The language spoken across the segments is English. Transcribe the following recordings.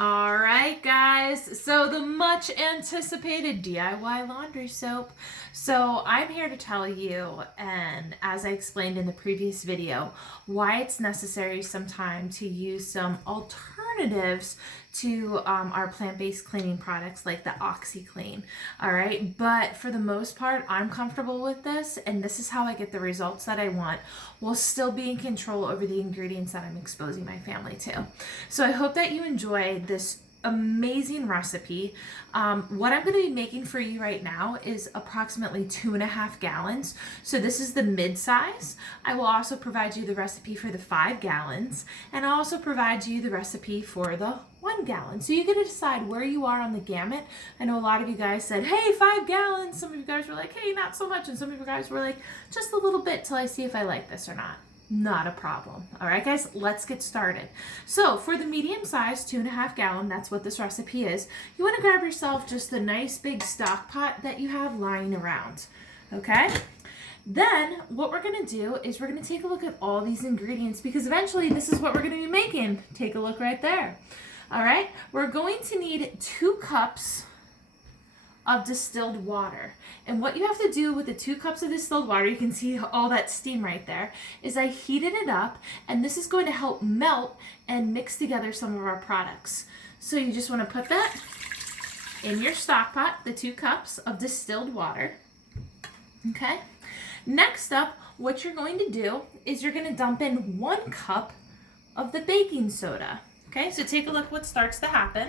All right, guys. So the much anticipated DIY laundry soap. So I'm here to tell you, and as I explained in the previous video, why it's necessary sometime to use some alternatives to our plant-based cleaning products like the OxiClean. All right, but for the most part, I'm comfortable with this, and this is how I get the results that I want while still be in control over the ingredients that I'm exposing my family to. So I hope that you enjoy this amazing recipe. What I'm going to be making for you right now is approximately 2.5 gallons. So this is the mid-size. I will also provide you the recipe for the 5 gallons, and I'll also provide you the recipe for the 1 gallon. So you get to decide where you are on the gamut. I know a lot of you guys said, hey, 5 gallons. Some of you guys were like, hey, not so much. And some of you guys were like, just a little bit till I see if I like this or not. Not a problem. All right, guys, let's get started. So for the medium size 2.5 gallon, that's what this recipe is. You want to grab yourself just a nice big stock pot that you have lying around. Okay. Then what we're going to do is we're going to take a look at all these ingredients because eventually this is what we're going to be making. Take a look right there. All right. We're going to need 2 cups of distilled water. And what you have to do with the 2 cups of distilled water, you can see all that steam right there, is I heated it up, and this is going to help melt and mix together some of our products. So you just want to put that in your stock pot, the 2 cups of distilled water. Okay. Next up, what you're going to do is you're going to dump in 1 cup of the baking soda. Okay, so take a look what starts to happen.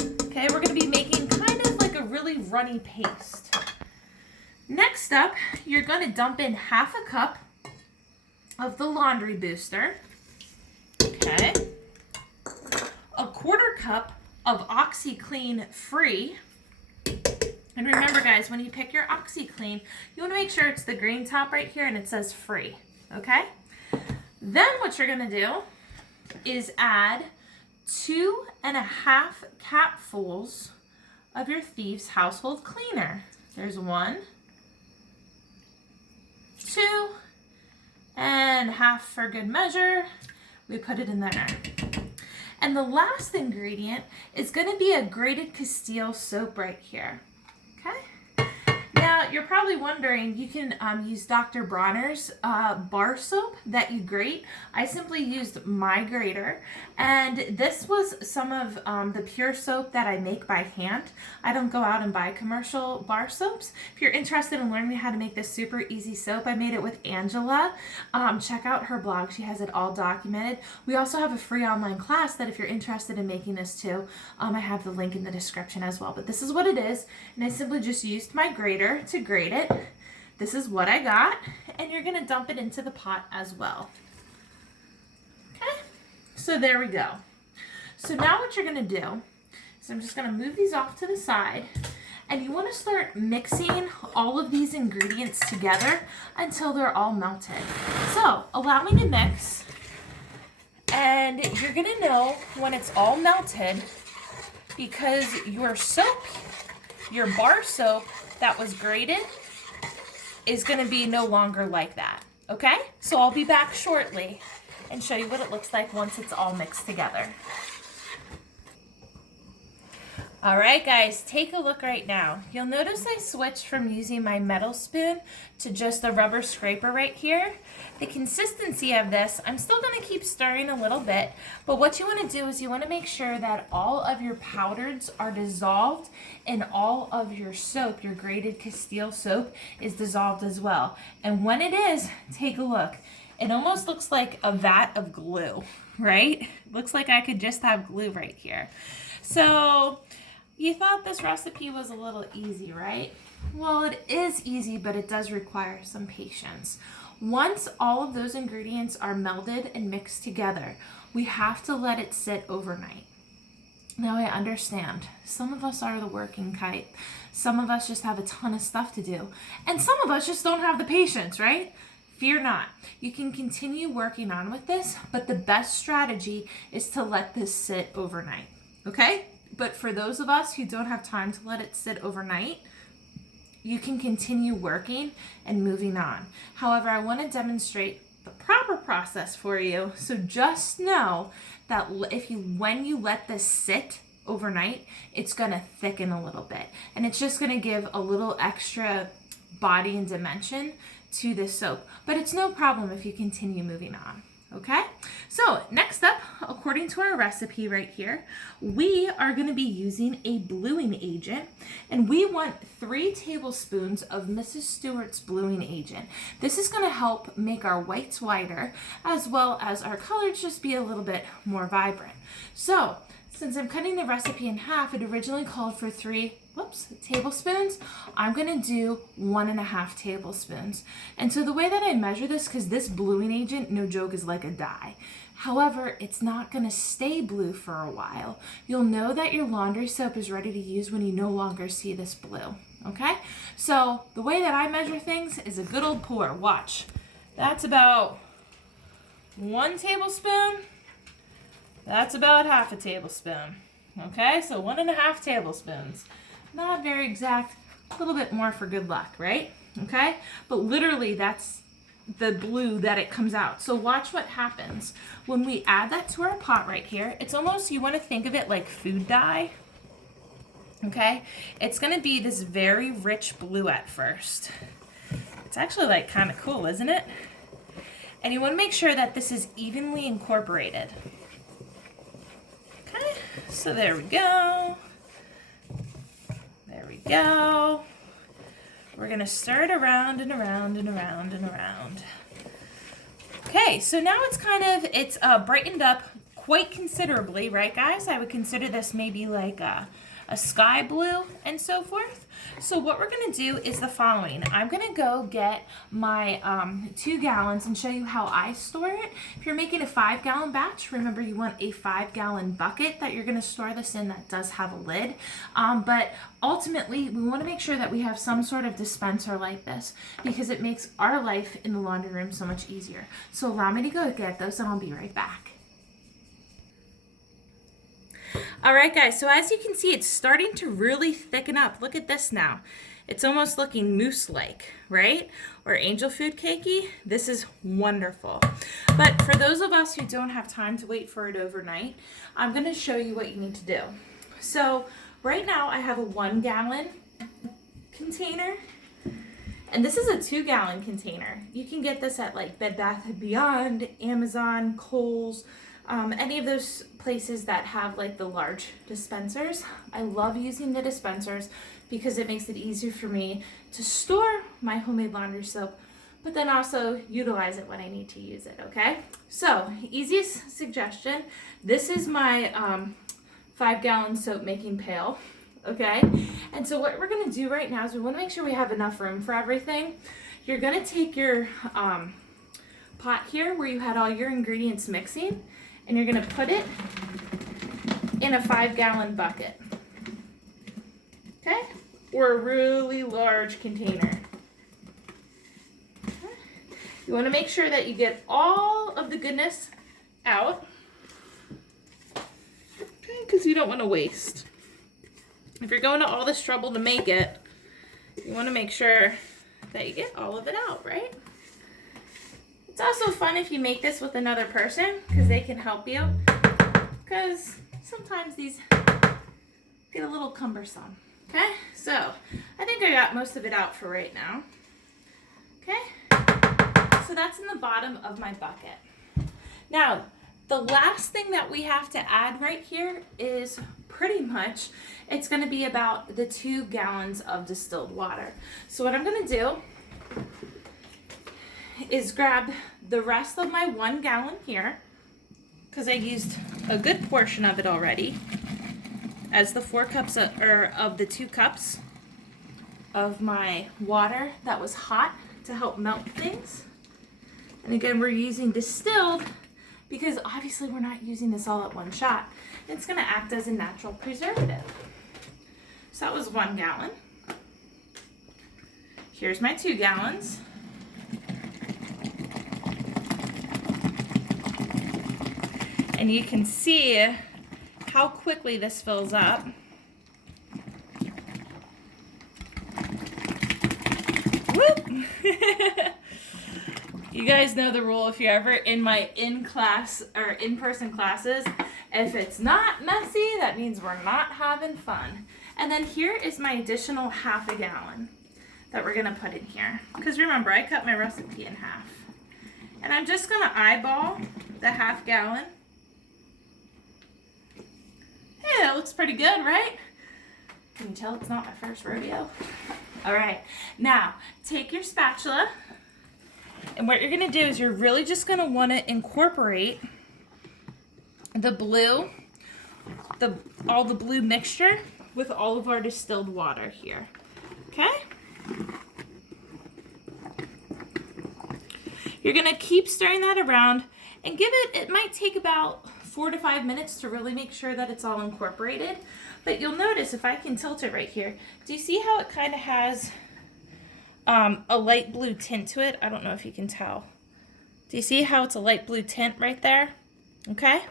Okay, we're going to be making kind of like a really runny paste. Next up, you're going to dump in 1/2 cup of the laundry booster. Okay. 1/4 cup of OxiClean free. And remember, guys, when you pick your OxiClean, you want to make sure it's the green top right here and it says free. Okay? Then what you're going to do is add 2.5 capfuls of your Thieves Household Cleaner. There's 1, 2, and half for good measure. We put it in there. And the last ingredient is going to be a grated Castile soap right here. Okay? Now, you're probably wondering, you can use Dr. Bronner's bar soap that you grate. I simply used my grater, and this was some of the pure soap that I make by hand. I don't go out and buy commercial bar soaps. If you're interested in learning how to make this super easy soap, I made it with Angela. Check out her blog. She has it all documented. We also have a free online class that if you're interested in making this too, I have the link in the description as well. But this is what it is, and I simply just used my grater to grate it. This is what I got, and you're going to dump it into the pot as well. Okay, so there we go. So now what you're going to do is I'm just going to move these off to the side, and you want to start mixing all of these ingredients together until they're all melted. So allow me to mix, and you're going to know when it's all melted because your soap, your bar soap that was grated, is going to be no longer like that. Okay? So I'll be back shortly and show you what it looks like once it's all mixed together. All right, guys, take a look right now. You'll notice I switched from using my metal spoon to just a rubber scraper right here. The consistency of this, I'm still going to keep stirring a little bit, but what you want to do is you want to make sure that all of your powders are dissolved and all of your soap, your grated Castile soap, is dissolved as well. And when it is, take a look. It almost looks like a vat of glue, right? Looks like I could just have glue right here. So you thought this recipe was a little easy, right? Well, it is easy, but it does require some patience. Once all of those ingredients are melded and mixed together, we have to let it sit overnight. Now, I understand. Some of us are the working type. Some of us just have a ton of stuff to do. And some of us just don't have the patience, right? Fear not. You can continue working on with this, but the best strategy is to let this sit overnight, okay? But for those of us who don't have time to let it sit overnight, you can continue working and moving on. However, I want to demonstrate the proper process for you. So just know that when you let this sit overnight, it's going to thicken a little bit, and it's just going to give a little extra body and dimension to this soap. But it's no problem if you continue moving on. Okay, so next up, according to our recipe right here, we are going to be using a bluing agent, and we want 3 tablespoons of Mrs. Stewart's bluing agent. This is going to help make our whites whiter, as well as our colors just be a little bit more vibrant. So since I'm cutting the recipe in half, it originally called for 3 tablespoons. I'm gonna do 1.5 tablespoons. And so the way that I measure this, because this bluing agent, no joke, is like a dye. However, it's not gonna stay blue for a while. You'll know that your laundry soap is ready to use when you no longer see this blue, okay? So the way that I measure things is a good old pour. Watch. That's about 1 tablespoon. That's about 1/2 tablespoon. Okay, so 1.5 tablespoons. Not very exact, a little bit more for good luck, right? Okay, but literally that's the blue that it comes out. So watch what happens when we add that to our pot right here. It's almost, you want to think of it like food dye. Okay, it's going to be this very rich blue at first. It's actually like kind of cool, isn't it? And you want to make sure that this is evenly incorporated. Okay, so there we go. There we go. We're gonna stir it around and around and around and around. Okay, so now it's brightened up quite considerably, right guys? I would consider this maybe like a sky blue and so forth. So what we're gonna do is the following. I'm gonna go get my 2 gallons and show you how I store it. If you're making a 5-gallon batch, remember you want a 5-gallon bucket that you're gonna store this in that does have a lid. But ultimately, we wanna make sure that we have some sort of dispenser like this because it makes our life in the laundry room so much easier. So allow me to go get those and I'll be right back. All right, guys, so as you can see, it's starting to really thicken up. Look at this now. It's almost looking mousse-like, right? Or angel food cakey. This is wonderful. But for those of us who don't have time to wait for it overnight, I'm going to show you what you need to do. So right now I have a 1-gallon container, and this is a 2-gallon container. You can get this at like Bed Bath & Beyond, Amazon, Kohl's, any of those places that have like the large dispensers. I love using the dispensers because it makes it easier for me to store my homemade laundry soap, but then also utilize it when I need to use it, okay? So, easiest suggestion, this is my 5-gallon soap making pail, okay? And so what we're gonna do right now is we wanna make sure we have enough room for everything. You're gonna take your pot here where you had all your ingredients mixing, and you're going to put it in a 5-gallon bucket, okay? Or a really large container. Okay. You want to make sure that you get all of the goodness out, okay? Because you don't want to waste. If you're going to all this trouble to make it, you want to make sure that you get all of it out, right? It's also fun if you make this with another person because they can help you, because sometimes these get a little cumbersome. Okay, so I think I got most of it out for right now. Okay, so that's in the bottom of my bucket. Now, the last thing that we have to add right here is pretty much, it's going to be about the 2 gallons of distilled water. So what I'm going to do is grab the rest of my 1 gallon here, because I used a good portion of it already, as the 4 cups of the 2 cups of my water that was hot to help melt things. And again, we're using distilled because obviously we're not using this all at one shot. It's going to act as a natural preservative. So that was 1 gallon. Here's my 2 gallons. And you can see how quickly this fills up. Whoop! You guys know the rule if you're ever in my in-class or in-person classes. If it's not messy, that means we're not having fun. And then here is my additional half a gallon that we're gonna put in here. Because remember, I cut my recipe in half. And I'm just gonna eyeball the half gallon. Hey, that looks pretty good, right? Can you tell it's not my first rodeo? All right, now take your spatula, and what you're gonna do is you're really just gonna wanna incorporate the blue, all the blue mixture with all of our distilled water here, okay? You're gonna keep stirring that around and it might take about 4 to 5 minutes to really make sure that it's all incorporated. But you'll notice if I can tilt it right here, do you see how it kind of has a light blue tint to it? I don't know if you can tell. Do you see how it's a light blue tint right there? Okay,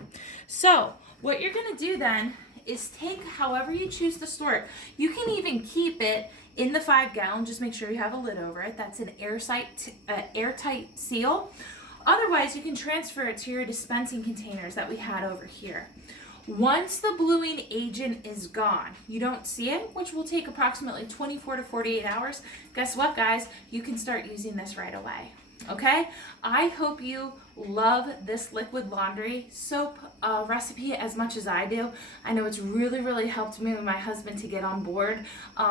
so what you're gonna do then is take however you choose to store it. You can even keep it in the 5 gallon, just make sure you have a lid over it. That's an airtight seal. Otherwise, you can transfer it to your dispensing containers that we had over here. Once the bluing agent is gone, you don't see it, which will take approximately 24 to 48 hours. Guess what, guys? You can start using this right away. Okay? I hope you love this liquid laundry soap recipe as much as I do. I know it's really helped me and my husband to get on board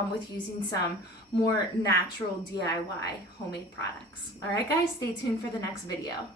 with using some more natural DIY homemade products. All right, guys, stay tuned for the next video.